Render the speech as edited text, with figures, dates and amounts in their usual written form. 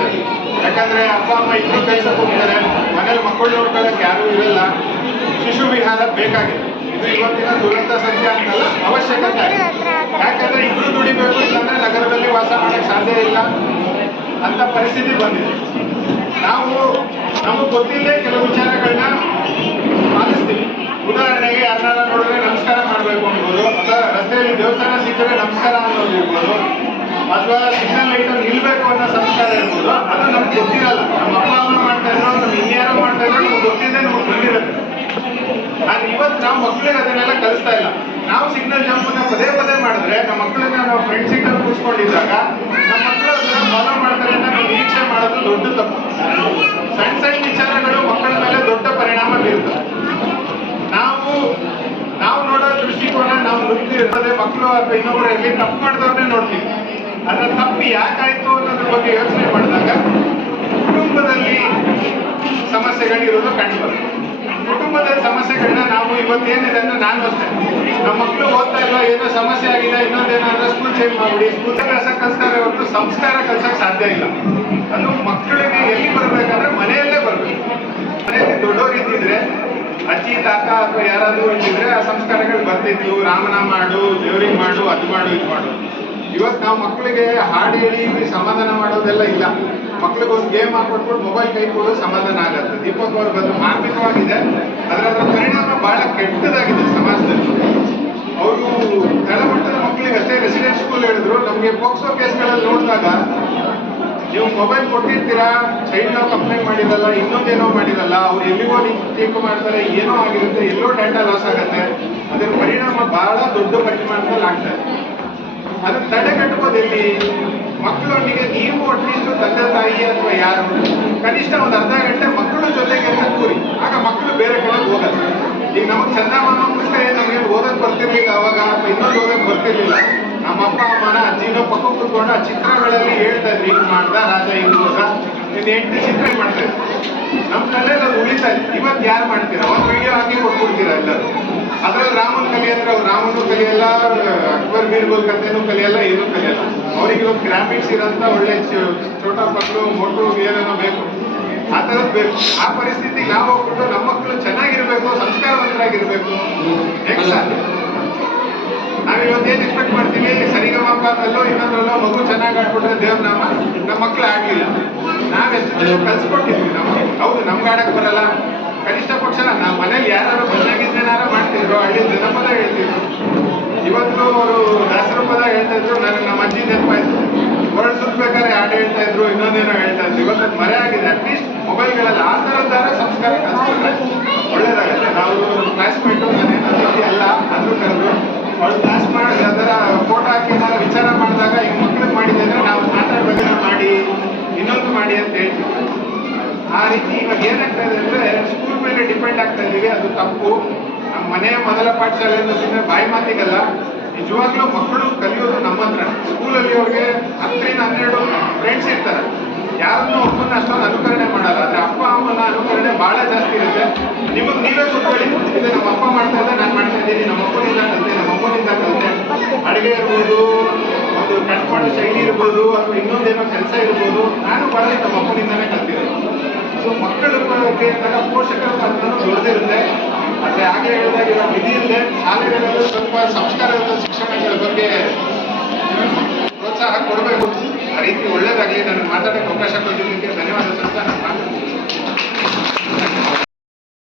ಬಂದಿದ್ದಾರೆ. ಯಾಕಂದ್ರೆ ಅಪ್ಪ ಅಮ್ಮ ಇಬ್ಬರು ಕೆಲಸಕ್ಕೆ ಹೋಗ್ತಾರೆ, ಮನೇಲಿ ಮಕ್ಕಳು ನೋಡ್ಕೊಳ್ಳೋಕೆ ಯಾರೂ ಇರಲ್ಲ, ಶಿಶು ವಿಹಾರ ಬೇಕಾಗಿದೆ. ಇದು ಇವತ್ತಿನ ದುರಂತ ಸಂಖ್ಯೆ ಅಂತಲ್ಲ, ಅವಶ್ಯಕತೆ ಆಗಿದೆ. ಯಾಕಂದ್ರೆ ಇಬ್ರು ದುಡಿಬೇಕು, ಇಲ್ಲಾಂದ್ರೆ ನಗರದಲ್ಲಿ ವಾಸ ಮಾಡಕ್ಕೆ ಸಾಧ್ಯ ಇಲ್ಲ ಅಂತ ಪರಿಸ್ಥಿತಿ ಬಂದಿದೆ. ನಾವು ನಮಗೆ ಗೊತ್ತಿಲ್ಲದೆ ಕೆಲವು ವಿಚಾರಗಳನ್ನ ಪಾಲಿಸ್ತೀವಿ. ಉದಾಹರಣೆಗೆ ಯಾರನ್ನ ನೋಡಿದ್ರೆ ನಮಸ್ಕಾರ ಮಾಡಬೇಕು ಅನ್ಬೋದು, ಅಥವಾ ರಸ್ತೆಯಲ್ಲಿ ದೇವಸ್ಥಾನ ಸಿಕ್ಕರೆ ನಮಸ್ಕಾರ ಅನ್ನೋದು ಇರ್ಬೋದು, ಅಥವಾ ಸಿಗ್ನಲ್ ಲೈಟ್ ನಿಲ್ಬೇಕು ಅನ್ನೋ ಸಂಸ್ಕಾರ ಇರ್ಬೋದು. ಅದು ನಮ್ಗೆ ಗೊತ್ತಿರಲ್ಲ. ನಮ್ಮ ಅಪ್ಪ ಅಮ್ಮ ಮಾಡ್ತಾ ಇದ್ರು, ನಮ್ಮ ಇನ್ಯಾರೋ ಮಾಡ್ತಾ ಇದ್ರು, ನಮ್ಗೆ ಗೊತ್ತಿದ್ದೆ ನಮ್ಗೆ ಬಂದಿರುತ್ತೆ. ಆದ್ರೆ ಇವತ್ತು ನಾವು ಮಕ್ಕಳಿಗೆ ಅದನ್ನೆಲ್ಲ ಕಲಿಸ್ತಾ ಇಲ್ಲ. ನಾವು ಸಿಗ್ನಲ್ ಜಂಪನ್ನ ಪದೇ ಪದೇ ಮಾಡಿದ್ರೆ ನಮ್ಮ ಮಕ್ಕಳನ್ನ ನಾವು ಫ್ರಂಟ್ ಸೀಟಲ್ಲಿ ಕೂರಿಸ್ಕೊಂಡಿದ್ದಾಗ ನಮ್ಮ ಮಕ್ಕಳು ಅದನ್ನ ಫಾಲೋ ಮಾಡ್ತಾರೆ ಅಂತ ನಾವು ನಿರೀಕ್ಷೆ ಮಾಡೋದು ದೊಡ್ಡ ತಪ್ಪು. ಸಣ್ಣ ಸಣ್ಣ ವಿಚಾರಗಳು ಮಕ್ಕಳ ಮೇಲೆ ದೊಡ್ಡ ಪರಿಣಾಮ ಬೀರುತ್ತವೆ. ನಾವು ನೋಡೋ ದೃಷ್ಟಿಕೋನ ನಾವು ನುಗ್ಗಿರ್ತದೆ. ಮಕ್ಕಳು ಅಥವಾ ಇನ್ನೊಬ್ಬರು ಎಲ್ಲಿ ತಪ್ಪು ಮಾಡಿದವ್ರನ್ನೇ ನೋಡ್ತೀವಿ. ಅದರ ತಪ್ಪು ಯಾಕಾಯ್ತು ಅನ್ನೋದ್ರ ಬಗ್ಗೆ ಯೋಚನೆ ಮಾಡಿದಾಗ ಕುಟುಂಬದಲ್ಲಿ ಸಮಸ್ಯೆಗಳಿರೋದು ಕಂಡುಬರುತ್ತೆ. ಕುಟುಂಬದ ಸಮಸ್ಯೆಗಳನ್ನ ನಾವು ಇವತ್ತೇನಿದೆ ಅಂದ್ರೆ ನಾನು ಅಷ್ಟೇ, ನಮ್ಮ ಮಕ್ಕಳು ಓದ್ತಾ ಇಲ್ಲ, ಏನೋ ಸಮಸ್ಯೆ ಆಗಿದೆ, ಇನ್ನೊಂದೇನಾದ್ರೂ ಸ್ಕೂಲ್ ಚೇಂಜ್ ಮಾಡ್ಬಿಡಿ, ಸ್ಕೂಲ್ ಕೆಲಸ ಕಲಿಸ್ತಾರೆ ಹೊರತು ಸಂಸ್ಕಾರ ಕಲ್ಸಕ್ಕೆ ಸಾಧ್ಯ ಇಲ್ಲ. ಅದು ಮಕ್ಕಳಿಗೆ ಎಲ್ಲಿ ಬರ್ಬೇಕಂದ್ರೆ ಮನೆಯಲ್ಲೇ ಬರ್ಬೇಕು. ಮನೆಯಲ್ಲಿ ದೊಡ್ಡವರು ಇದ್ದಿದ್ರೆ, ಅಜ್ಜಿ ತಾತ ಅಥವಾ ಯಾರಾದ್ರೂ ಇದ್ದಿದ್ರೆ ಆ ಸಂಸ್ಕಾರಗಳು ಬರ್ತಿತ್ತು. ರಾಮನಾಮ ಮಾಡು, ದೇವ್ರಿಗೆ ಮಾಡು, ಅದು ಮಾಡು, ಇದು ಮಾಡು. ಇವತ್ತು ನಾವು ಮಕ್ಕಳಿಗೆ ಹಾಡು ಹೇಳಿ ಸಮಾಧಾನ ಮಾಡೋದೆಲ್ಲ ಇಲ್ಲ. ಮಕ್ಳಿಗೆ ಒಂದು ಗೇಮ್ ಹಾಕೊಟ್ಬಿಟ್ಟು ಮೊಬೈಲ್ ಕೈ ಕೊಡೋದು ಸಮಾಧಾನ ಆಗುತ್ತೆ. ದೀಪಕ್ ಅವ್ರ ಬಂದು ಮಾರ್ಮಿಕವಾಗಿದೆ, ಅದರ ಪರಿಣಾಮ ಬಹಳ ಕೆಟ್ಟದಾಗಿದೆ ಸಮಾಜದಲ್ಲಿ. ಅವರು ತಳಮಟ್ಟದ ಮಕ್ಕಳಿಗೆ ಅಷ್ಟೇ ರೆಸಿಡೆನ್ಸ್ ಸ್ಕೂಲ್ ಹೇಳಿದ್ರು. ನಮಗೆ ಪೋಕ್ಸೋ ಕೇಸ್ಗಳಲ್ಲಿ ನೋಡಿದಾಗ ನೀವು ಮೊಬೈಲ್ ಕೊಟ್ಟಿರ್ತೀರಾ, ಚೈಲ್ಡ್ ಲಾ ಕಂಪ್ಲೇಂಟ್ ಮಾಡಿರಲ್ಲ, ಇನ್ನೊಂದೇನೋ ಮಾಡಿರಲ್ಲ, ಅವ್ರು ಎಲ್ಲಿಗೋ ಕ್ಲಿಕ್ ಮಾಡ್ತಾರೆ, ಏನೋ ಆಗಿರುತ್ತೆ, ಎಲ್ಲೋ ಡಾಟಾ ಲಾಸ್ ಆಗುತ್ತೆ. ಅದರ ಪರಿಣಾಮ ಬಹಳ ದೊಡ್ಡ ಪರಿಮಾಣದಲ್ಲಿ ಆಗ್ತದೆ. ಅದನ್ನ ತಡೆಗಟ್ಟಬಹುದು ಎಲ್ಲಿ? ಮಕ್ಕಳೊಂದಿಗೆ ನೀವು ಅಟ್ಲೀಸ್ಟ್ ತಂದೆ ತಾಯಿ ಅಥವಾ ಯಾರು ಕನಿಷ್ಠ ಒಂದು ಅರ್ಧ ಗಂಟೆ ಮಕ್ಕಳ ಜೊತೆಗೆ ಅಂತ ಕೂರಿ, ಆಗ ಮಕ್ಕಳು ಬೇರೆ ಕಡೆ ಹೋಗಲ್ಲ. ಈಗ ನಮಗೆ ಚಂದಮಾಮ ಪುಸ್ತಕ ನಮಗೆ ಓದಕ್ ಬರ್ತಿರ್ಲಿಲ್ಲ ಅವಾಗ, ಅಥವಾ ಇನ್ನೊಂದು ಓದಕ್ ಬರ್ತಿರ್ಲಿಲ್ಲ. ನಮ್ಮ ಅಪ್ಪ ಅಮ್ಮನ ಅಜ್ಜಿನೋ ಪಕ್ಕ ಕೂತ್ಕೊಂಡು ಆ ಚಿತ್ರಗಳಲ್ಲಿ ಹೇಳ್ತಾ ಇದ್ರಿ, ಹಿಂಗ್ ಮಾಡ್ದ ರಾಜ, ಹಿಂಗ್ ಹೋದ, ಇನ್ನು 8 ಚಿತ್ರ ಮಾಡ್ತಾ ಇದ್ರು. ನಮ್ಮ ತಲೆಯಲ್ಲಿ ಅದು ಉಳಿತಾ ಇತ್ತು. ಇವತ್ತು ಯಾರು ಮಾಡ್ತೀರಾ? ಒಂದು ವಿಡಿಯೋ ಹಾಕಿ ಕೊಟ್ಬಿಡ್ತೀರಾ ಎಲ್ಲರೂ. ಅದ್ರಲ್ಲಿ ರಾಮನ್ ಕಲಿ ಅಂದ್ರೆ ಅವ್ರು ರಾಮನು ಕಲಿಯಲ್ಲ, ಅಕ್ಬರ್ ಬೀರ್ಬಲ್ ಕಥೆನೂ ಕಲಿಯಲ್ಲ, ಏನೂ ಕಲಿಯಲ್ಲ. ಅವ್ರಿಗೆ ಇವತ್ತು ಗ್ರಾಫಿಕ್ಸ್ ಇರೋಂಥ ಒಳ್ಳೆ ಛೋಟಾ ಪಕ್ಕಳು ಮೋಟು ಏನೇನೋ ಬೇಕು, ಆ ಥರದ್ದು ಬೇಕು. ಆ ಪರಿಸ್ಥಿತಿಗೆ ನಾವು ಹೋಗ್ಬಿಟ್ಟು ನಮ್ಮ ಮಕ್ಕಳು ಚೆನ್ನಾಗಿರ್ಬೇಕು, ಸಂಸ್ಕಾರವಂತರಾಗಿರ್ಬೇಕು, ಹೇಗೆ ಸಾಧ್ಯ? ನಾವಿವತ್ತು ಏನು ಎಕ್ಸ್ಪೆಕ್ಟ್ ಮಾಡ್ತೀವಿ? ಸರಿಗಮಪದಲ್ಲೋ ಇನ್ನೊಂದ್ರಲ್ಲೋ ಮಗು ಚೆನ್ನಾಗಿ ಆಡ್ಬಿಟ್ರೆ ದೇವ್ರನಾಮ ನಮ್ಮ ಮಕ್ಕಳು ಆಡ್ಲಿಲ್ಲ. ನಾವೆಷ್ಟು ಜನ ಕಲ್ಸ್ಕೊಟ್ಟಿದ್ವಿ ನಮಗೆ. ಹೌದು, ನಮ್ಗೆ ಆಡಕ್ಕೆ ಬರಲ್ಲ, ಕನಿಷ್ಠ ಪಕ್ಷ ನಮ್ಮ ಮನೇಲಿ ಯಾರು ಬಂದಾಗಿದ್ದೇನಾರ ಮಾಡ್ತಿದ್ರು, ಹಳ್ಳಿ ಜನಪದ ಹೇಳ್ತಿದ್ರು. ಇವತ್ತು ಅವರು ದಾಸರ ಪದ ಹೇಳ್ತಾ ಇದ್ರು, ನನಗೆ ನಮ್ಮ ಅಜ್ಜಿ ನೆನಪಾಯ್ತು. ಹೊರಡು ಸುತ್ತಬೇಕಾದ್ರೆ ಹಾಡು ಹೇಳ್ತಾ ಇದ್ರು, ಇನ್ನೊಂದೇನೋ ಹೇಳ್ತಾ ಇದ್ರು. ಇವತ್ತು ಅದು ಮರೆ ಆಗಿದೆ. ಅಟ್ಲೀಸ್ಟ್ ಮೊಬೈಲ್ಗಳಲ್ಲಿ ಆ ಥರದ್ದಾರ ಸಂಸ್ಕಾರ ಕಲಿಸ್ಕೊಂಡ್ರೆ ಒಳ್ಳೇದಾಗುತ್ತೆ. ನಾವು ಕ್ಲಾಸ್ಮೇಟು, ನಾನೇನು ಅತಿಥಿ ಅಲ್ಲ, ಅಂದ್ರೂ ಕರೆದ್ರು ಅವ್ರು ಕ್ಲಾಸ್ ಮಾಡಿ ಅದರ ಫೋಟೋ ಹಾಕಿ ನಾವು ವಿಚಾರ ಮಾಡಿದಾಗ ಈಗ ಮಕ್ಕಳಿಗೆ ಮಾಡಿದೆ ಅಂದರೆ ನಾವು ಮಾತಾಡ್ಬೇಕಾದ್ರೆ ಮಾಡಿ, ಇನ್ನೊಂದು ಮಾಡಿ ಅಂತ ಹೇಳ್ತೀವಿ. ಆ ರೀತಿ ಇವಾಗ ಏನಾಗ್ತಾ ಇದೆ ಅಂದರೆ ಸ್ಕೂಲ್ ಮೇಲೆ ಡಿಪೆಂಡ್ ಆಗ್ತಾ ಇದ್ದೀವಿ. ಅದು ತಪ್ಪು. ನಮ್ಮ ಮನೆಯ ಮೊದಲ ಪಾಠಶಾಲೆಯಿಂದ ಸುಮ್ಮನೆ ಬಾಯಿ ಮಾತಿಗಲ್ಲ, ನಿಜವಾಗ್ಲೂ ಮಕ್ಕಳು ಕಲಿಯೋದು ನಮ್ಮ ಹತ್ರ. ಸ್ಕೂಲಲ್ಲಿ ಅವ್ರಿಗೆ 10ರಿಂದ 12 ಫ್ರೆಂಡ್ಸ್ ಇರ್ತಾರೆ. ಯಾರನ್ನೂ ಒಬ್ಬನ ಅಷ್ಟೊಂದು ಅನುಕರಣೆ ಮಾಡಲ್ಲ. ಆದರೆ ಅಪ್ಪ ಅಮ್ಮನ ಅನುಕರಣೆ ಭಾಳ ಜಾಸ್ತಿ ಇರುತ್ತೆ. ನಿಮಗೆ ನೀವೇ ಕೂತ್ಕೊಳ್ಳಿ, ಇದೆ ನಮ್ಮ ಅಪ್ಪ ಮಾಡ್ತಾ ಇದ್ದೆ, ನಾನು ಮಾಡ್ತಾ ಇದ್ದೀನಿ, ನಮ್ಮ ಅಪ್ಪನಿಂದ ಕಲಿತೆ, ನಮ್ಮ ಅಮ್ಮನಿಂದ ಕಲಿತೆ. ಅಡುಗೆ ಇರ್ಬೋದು, ಒಂದು ಕಟ್ ಮಾಡೋ ಶೈಲಿ ಇರ್ಬೋದು, ಅಥವಾ ಇನ್ನೊಂದೇನೋ ಕೆಲಸ ಇರ್ಬೋದು, ನಾನು ಭಾಳ ನಮ್ಮ ಅಪ್ಪನಿಂದನೇ ಕಲ್ತಿರೋದು. ಸೊ ಮಕ್ಕಳ ಬಗ್ಗೆ ಅಂದಾಗ ಪೋಷಕರ ಪಾತ್ರನೂ ದೊಡ್ಡದಿರುತ್ತೆ. ಆದರೆ ಆಗಲೇ ಹೇಳಿದಾಗ ಇರೋ ವಿಧಿ ಇಲ್ಲದೆ ಶಾಲೆಗಳಲ್ಲಿ ಸ್ವಲ್ಪ ಸಂಸ್ಕಾರಯುತ ಶಿಕ್ಷಣಗಳ ಬಗ್ಗೆ ಪ್ರೋತ್ಸಾಹ ಕೊಡಬೇಕು. ಆ ರೀತಿ ಒಳ್ಳೇದಾಗಲಿ. ನನಗೆ ಮಾತಾಡೋಕ್ಕೆ